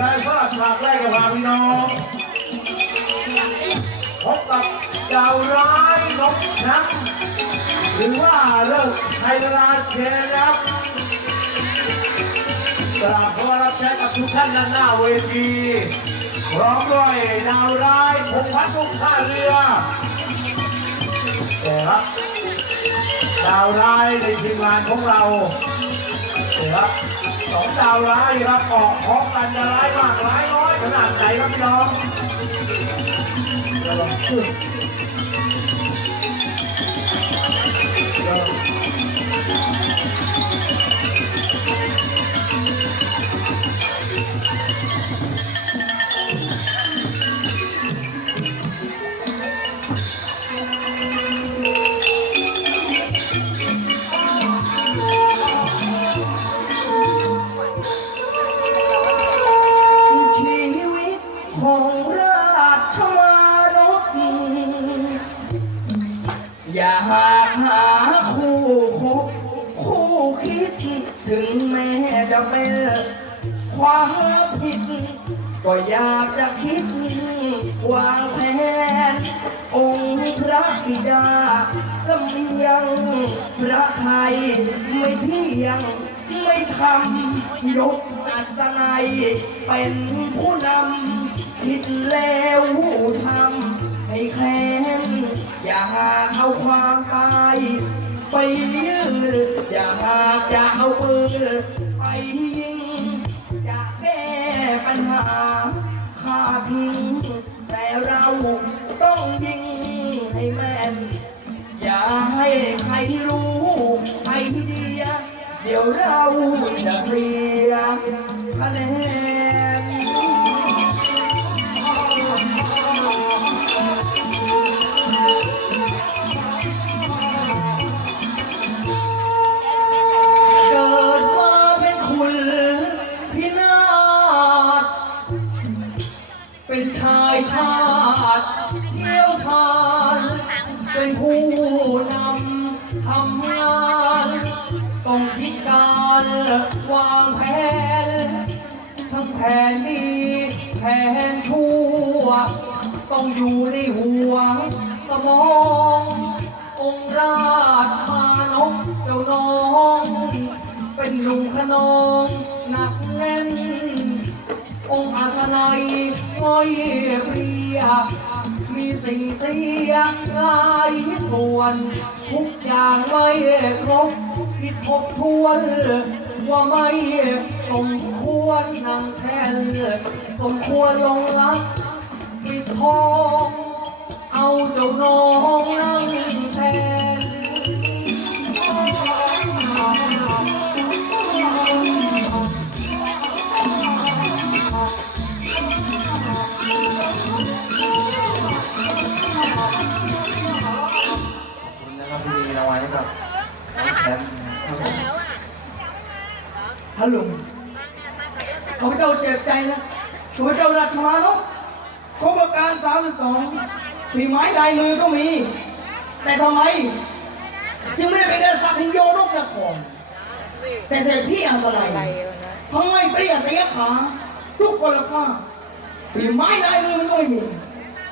รายภาพฉากแรกกับพาพี่น้องพบกับดาวร้ายนกช้ำหรือว่าเลิกไทยราเชนครับกราบขอรับใช้กับทุกท่านหน้าเวทีพร้อมด้วยดาวร้ายพงพัฒน์ลุงท่าเรือแต่ครับดาวร้ายในทีมงานของเรานี่ครับ สองดาวร้ายครับออกพร้อมกันจะร้ายมากร้ายน้อยขนาดไหนครับพี่น้อง ชมารกอยากหาคู่คบคู่คิดถึงแม้จะเป็นความผิด ก็อยากจะคิดวางแผน องค์พระบิดาลำเลียงพระไทย ไม่เที่ยงไม่ทำยกอัศนัยเป็นผู้นำ ผิดแล้วทำให้แค้นอย่าหาเอาความตายไปยืนอย่าหาจะเอาปืนไปยิงจะแก้ปัญหาฆ่าทิ้งแต่เราต้องยิงให้แม่น อย่าให้ใครรู้ไอเดี เดี๋ยวเราจะเสียคะแนน เป็นชายชาติเที่ยวทาน เป็นผู้นำทำงานต้องคิดการวางแผน ทั้งแผนดีแผนชั่ว ต้องอยู่ในหัวสมอง องค์ราชมานพเจ้าน้อง เป็นหนุ่มขนองหนักแน่น องค์อาสนัยง่อยเปรียมีสิ่งเสียงหายส่วน ทุกอย่างไม่ครบผิดทบทวน ว่าไม่สมควรนั่งแทนสมควรลงรักปิดทองเอาเจ้าน้องัลโหลข้าพเจ้าเจ็บใจนะข้าพเจ้าราชมานุครบการสามสิบสองฝีไม้ลายมือก็มี แต่ทำไม จึงไม่ได้เป็นกษัตริย์แห่งโยนกนครแต่แต่พี่อันตรายทำไมเปรี้ยเสียขาทุกคนละข้าฝีไม้ลายมือมันก็ไม่มี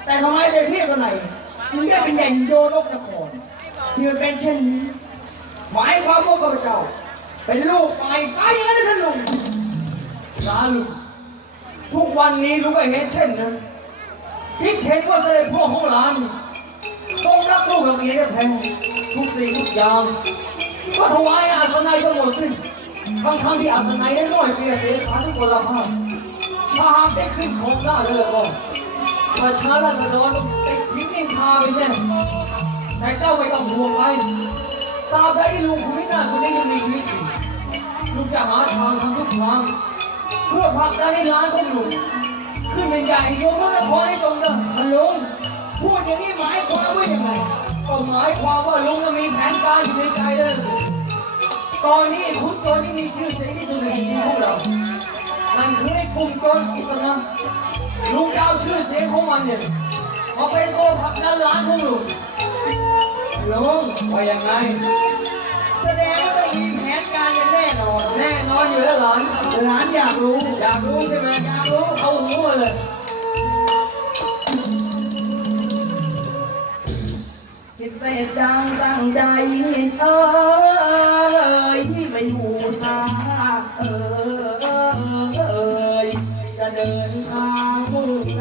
แต่ทำไมแต่พี่อันตรายจึงได้เป็นใหญ่โยนกนครที่มันเป็นเช่นนี้หมายความว่าข้าพเจ้า เป็นลูกไปตายอย่างนั้นนะท่านลุงสาลุงทุกวันนี้ลูกก็เห็นเช่นนั้นคิดเห็นว่าเสด็จพ่อของหลานต้องรักลูกกับเมียแท้ๆทุกสิ่งทุกอย่างก็ถวายอาสนัยทั้งหมดสิ้นทั้งทั้งที่อาสนัยได้น้อยเพียเสียขาทุกคนละภาพถ้าหากได้ขึ้นของหน้เลยแล้วก็ประชาราษฎรติดทิ้งนินทาไปแน่แต่เจ้าไม่ต้องห่วงไป ตราบใดที่ลุงคุณไม่น่าคนนี้ยังมีชีวิตอยู่ลุงจะหาทางทำทุกทางเพื่อผลักดันให้ร้านของลุงขึ้นเป็นใหญ่โยนนครให้ตรงเดิมท่านลุงพูดอย่างนี้หมายความว่ายังไงก็หมายความว่าลุงจะมีแผนการอยู่ในใจแล้วตอนนี้คุณโจรที่มีชื่อเสียงที่สุดในทีมของเรานั่นคือไอ้กลุ่มโจรกิษณะลุงจะเอาชื่อเสียงของมันเนี่ยมาเป็นตัวผลักดันร้านของลุง ลุงว่ายังไง แสดงว่าต้องมีแผนการกันแน่นอน แน่นอนอยู่แล้วหลานหลานอยากรู้ อยากรู้ใช่ไหมอยากรู้เอาหูมเลย คิดเสร็จดังตั้งใจเห็นเอยที่ไม่อยู่ทาอเอยจะเดินทางมุ่ง